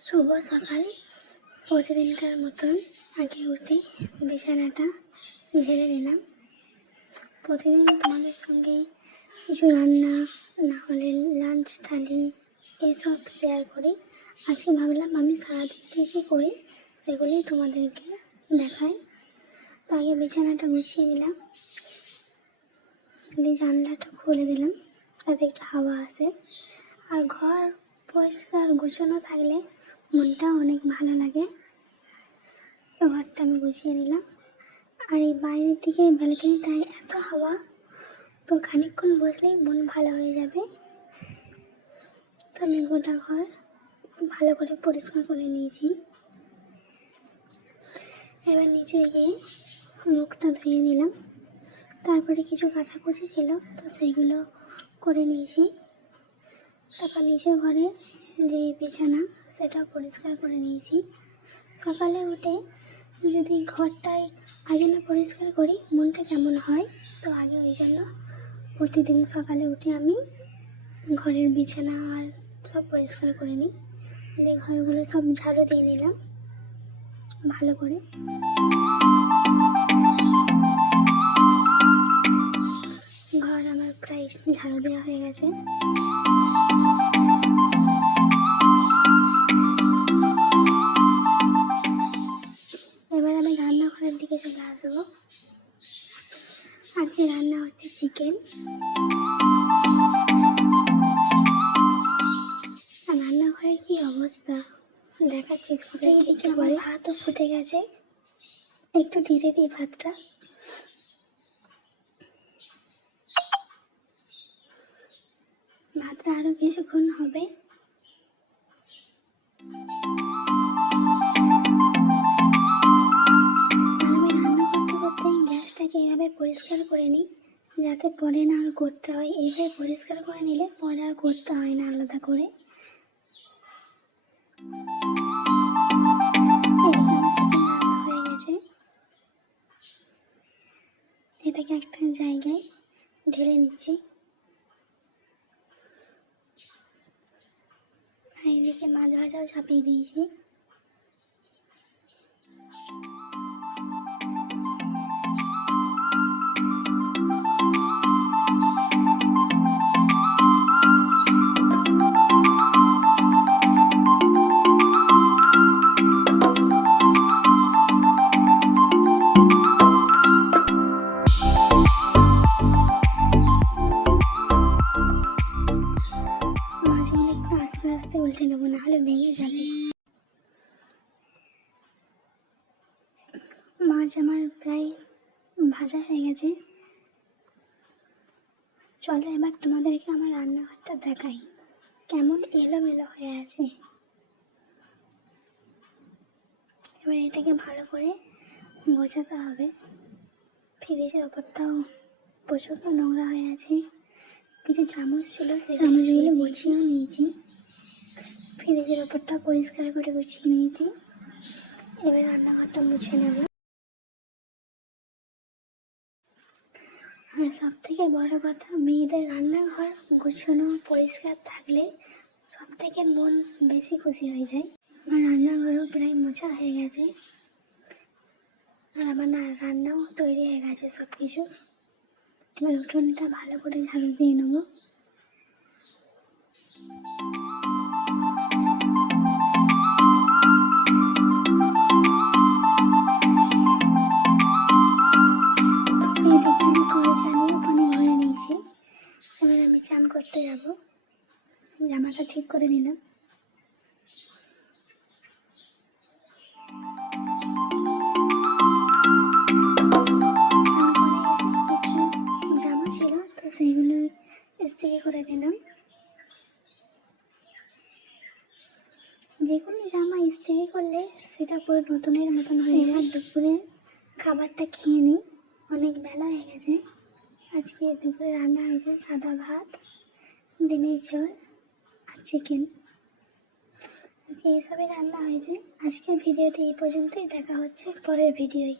শুভ সকাল। প্রতিদিনকার মতন আগে উঠে বিছানাটা ঝেড়ে নিলাম। প্রতিদিন তোমাদের সঙ্গে কিছু রান্না, না হলে লাঞ্চ থালি এসব শেয়ার করি। আজকে ভাবলাম আমি সারাদিন কী কী করি সেগুলি তোমাদেরকে দেখাই। তো আগে বিছানাটা গুছিয়ে নিলাম। দিয়ে জানলাটা খুলে দিলাম। তাতে একটু হাওয়া আসে। আর ঘর পরিষ্কার, গুছানো থাকলে মনটা অনেক ভালো লাগে। ঘরটা আমি গুছিয়ে নিলাম। আর এই বাইরের দিকে ব্যালকনিটায় এত হাওয়া, তো খানিকক্ষণ বসলেই মন ভালো হয়ে যাবে। তো আমি গোটা ঘর ভালো করে পরিষ্কার করে নিয়েছি। এবার নিচে গিয়ে মুখটা ধুয়ে নিলাম। তারপরে কিছু কাচাকুচি ছিল, তো সেইগুলো করে নিয়েছি। তারপর নিচে ঘরে যে বিছানা সেটা পরিষ্কার করে নিয়েছি। সকালে উঠে যদি ঘরটাই আগে না পরিষ্কার করি, মনটা কেমন হয়? তো আগে ওই জন্য প্রতিদিন সকালে উঠে আমি ঘরের বিছানা আর সব পরিষ্কার করে নিই। দিয়ে ঘরগুলো সব ঝাড়ু দিয়ে নিলাম ভালো করে। ঘর আমার প্রায় ঝাড়ু দেওয়া হয়ে গেছে। আজকে রান্না হচ্ছে চিকেন আর রান্নাঘরের কি অবস্থা? দেখাচ্ছি এদিকে আমার ভাতও ফুটে গেছে। একটু ধীরে দিই ভাতটা। ভাতটা আরও কিছুক্ষণ হবে। গ্যাসটাকে এভাবে পরিষ্কার করে নিই, যাতে পরে না আর করতে হয়। এইভাবে পরিষ্কার করে নিলে পরে আর করতে হয় না আলাদা করে। হয়ে গেছে। এটাকে একটা জায়গায় ঢেলে নিচ্ছি। আর এদিকে মাছ ভাজাও চাপিয়ে দিয়েছি। মাছ আমার প্রায় ভাজা হয়ে গেছে। চলো এবার তোমাদেরকে আমার রান্নাঘরটা দেখাই। কেমন এলোমেলো হয়ে আছে। এবার এটাকে ভালো করে বোঝাতে হবে। ফ্রিজের ওপরটাও প্রচুর নোংরা হয়ে আছে। কিছু চামচ ছিল সেই চামচগুলো গুছিয়েও নিয়েছি। ফ্রিজের ওপরটা পরিষ্কার করে গুছিয়ে নিয়েছি। এবার রান্নাঘরটা মুছে নেব। আর সব থেকে বড় কথা, মেয়েদের রান্নাঘর গুছানো পরিষ্কার থাকলে সব থেকে মন বেশি খুশি হয়ে যায়। আমার রান্নাঘরও প্রায় মোছা হয়ে গেছে। আর আমার না, রান্নাও তৈরি হয়ে গেছে সব কিছু এবার উঠোনটা ভালো করে ঝাড়ু দিয়ে নেব। জামাটা ঠিক করে নিলাম। জামা ছিল, তো সেইগুলো ইস্ত্রি করে নিলাম। যে কোনো জামা ইস্ত্রি করলে সেটা পুরো নতুনের মতন হয়ে যায়। দুপুরে খাবারটা খেয়ে নিই। অনেক বেলা হয়ে গেছে। আজকে দুপুরে রান্না হয়েছে সাদা ভাত, ডিমের ঝোল। চিকেন। এইসবই রান্না হয়েছে। আজকের ভিডিওটি এই পর্যন্তই। দেখা হচ্ছে পরের ভিডিওয়।